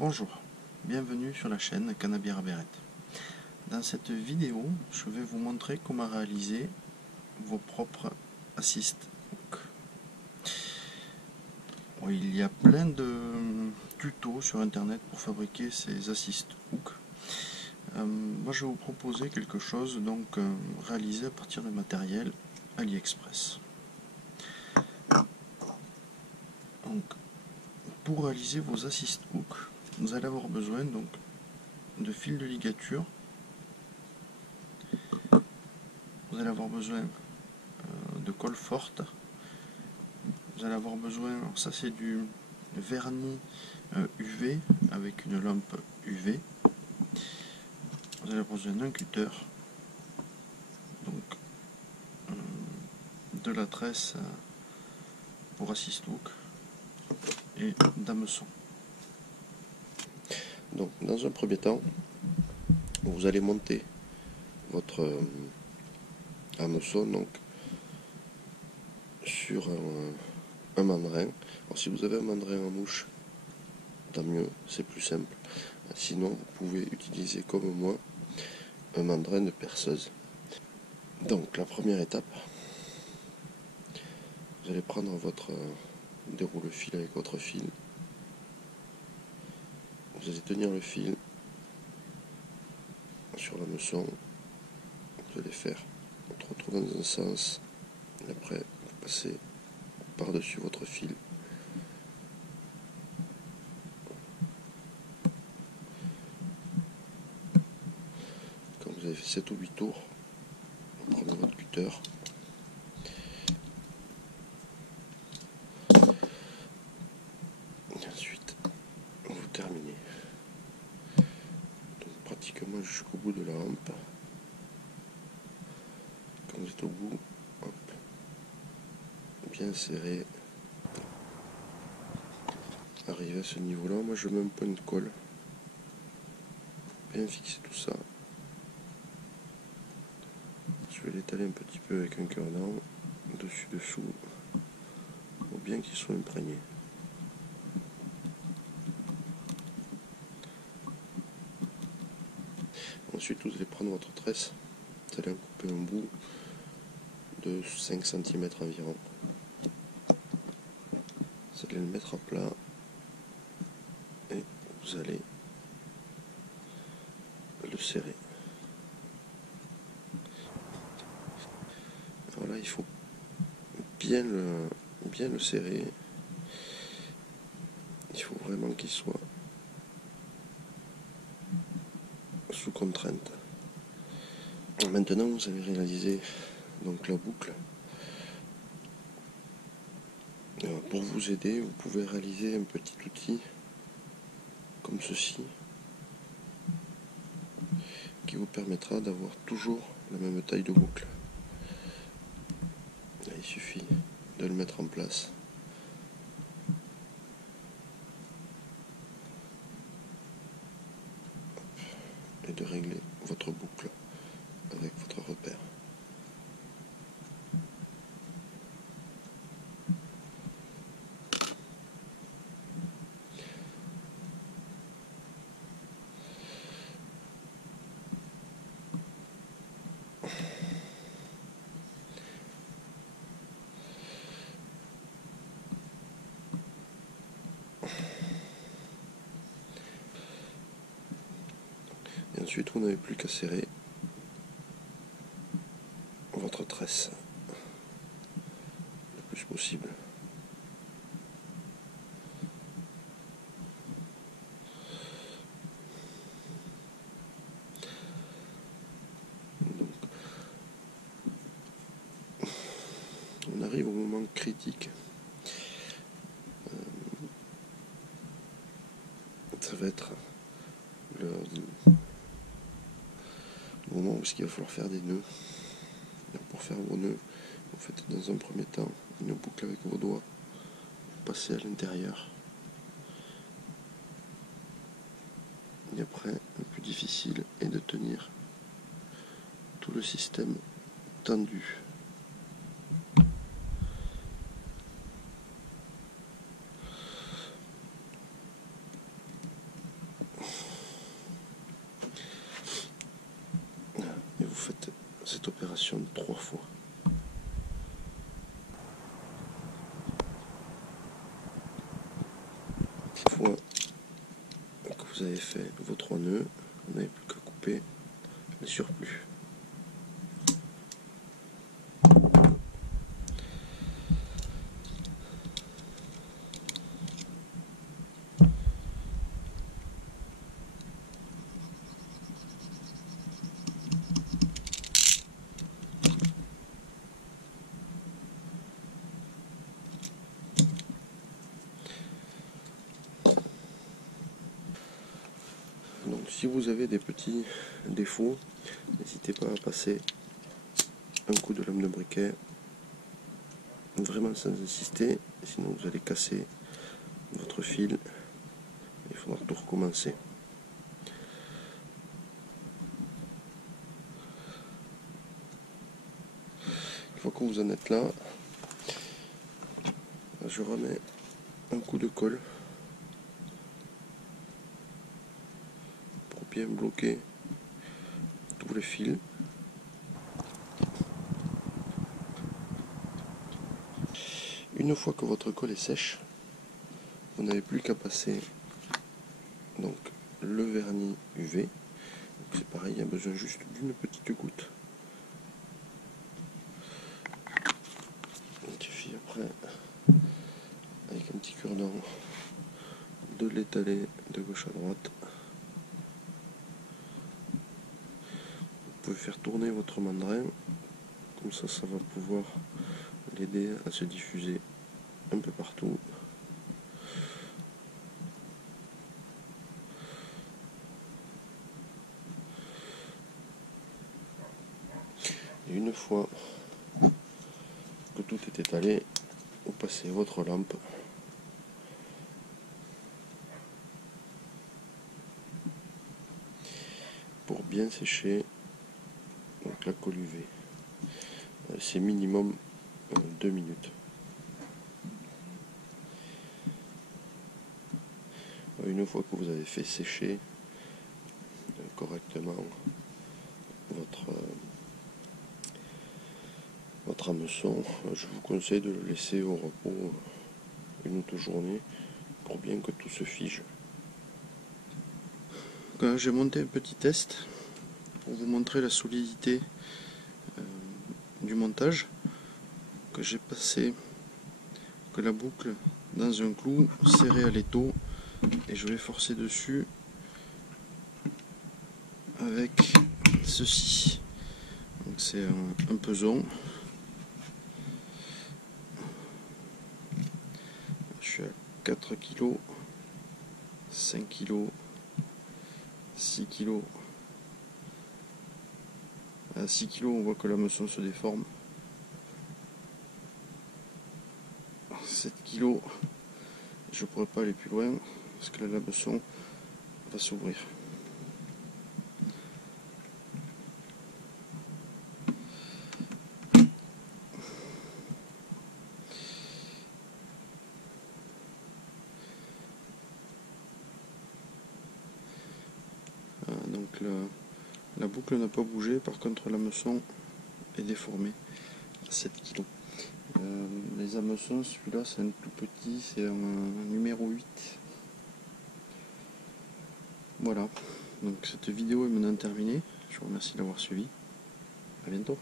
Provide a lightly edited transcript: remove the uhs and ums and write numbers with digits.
Bonjour, bienvenue sur la chaîne Cannabis Beret. Dans cette vidéo, je vais vous montrer comment réaliser vos propres assist hook. Il y a plein de tutos sur internet pour fabriquer ces assist hook. Moi je vais vous proposer quelque chose réalisé à partir de matériel AliExpress. Donc, pour réaliser vos assist hook, vous allez avoir besoin de fil de ligature. Vous allez avoir besoin de colle forte. Vous allez avoir besoin, alors ça c'est du vernis UV avec une lampe UV. Vous allez avoir besoin d'un cutter, de la tresse pour assist hook et d'hameçon. Donc, dans un premier temps, vous allez monter votre hameçon sur un mandrin. Alors, si vous avez un mandrin en mouche, tant mieux, c'est plus simple. Sinon, vous pouvez utiliser comme moi un mandrin de perceuse. Donc, la première étape, vous allez prendre votre déroule-fil avec votre fil. Vous allez tenir le fil sur l'hameçon. Vous allez faire votre tour dans un sens. Et après, vous passez par-dessus votre fil. Quand vous avez fait 7 ou 8 tours, vous prenez votre cutter. Et ensuite, vous terminez. Donc, pratiquement jusqu'au bout de la rampe. Quand vous êtes au bout, hop, bien serré. Arrivé à ce niveau-là, moi je mets un point de colle. Bien fixer tout ça. Je vais l'étaler un petit peu avec un cure-dent, dessus-dessous, pour bien qu'il soit imprégné. Ensuite, vous allez prendre votre tresse, vous allez en couper un bout de 5 cm environ. Vous allez le mettre à plat et vous allez le serrer. Alors là, il faut bien le serrer. Il faut vraiment qu'il soit sous contrainte. Maintenant, vous allez réaliser la boucle. Pour vous aider, vous pouvez réaliser un petit outil comme ceci qui vous permettra d'avoir toujours la même taille de boucle. Là, il suffit de le mettre en place. Et de régler votre boucle avec votre repère. Et ensuite, vous n'avez plus qu'à serrer votre tresse le plus possible. Donc, on arrive au moment critique. Ça va être le moment où il va falloir faire des nœuds. Donc, pour faire vos nœuds, vous faites dans un premier temps une boucle avec vos doigts, vous passez à l'intérieur. Et après, le plus difficile est de tenir tout le système tendu. opération 3 fois. Une fois que vous avez fait vos 3 nœuds, vous n'avez plus qu'à couper les surplus. Donc si vous avez des petits défauts, n'hésitez pas à passer un coup de lame de briquet, vraiment sans insister, sinon vous allez casser votre fil, il faudra tout recommencer. Une fois que vous en êtes là, je remets un coup de colle pour bien bloquer tous les fils. Une fois que votre colle est sèche, vous n'avez plus qu'à passer donc le vernis UV. C'est pareil, il y a besoin juste d'une petite goutte. Il suffit après, avec un petit cure-dent, de l'étaler de gauche à droite. Vous pouvez faire tourner votre mandrin, comme ça va pouvoir l'aider à se diffuser un peu partout. Et une fois que tout est étalé, vous passez votre lampe pour bien sécher donc la colle UV. C'est minimum 2 minutes. Une fois que vous avez fait sécher correctement votre hameçon, je vous conseille de le laisser au repos une ou deux journées pour bien que tout se fige. J'ai monté un petit test pour vous montrer la solidité du montage. Que j'ai passé la boucle dans un clou serré à l'étau et je vais forcer dessus avec ceci. Donc c'est un peson. Je suis à 4 kg, 5 kg, 6 kg. À 6 kg on voit que l'hameçon se déforme. 7 kg, je pourrais pas aller plus loin parce que là l'hameçon va s'ouvrir. Donc la boucle n'a pas bougé, par contre l'hameçon est déformé à 7 kg. Les hameçons, celui-là c'est un tout petit, c'est un numéro 8. Voilà, donc cette vidéo est maintenant terminée. Je vous remercie d'avoir suivi. À bientôt.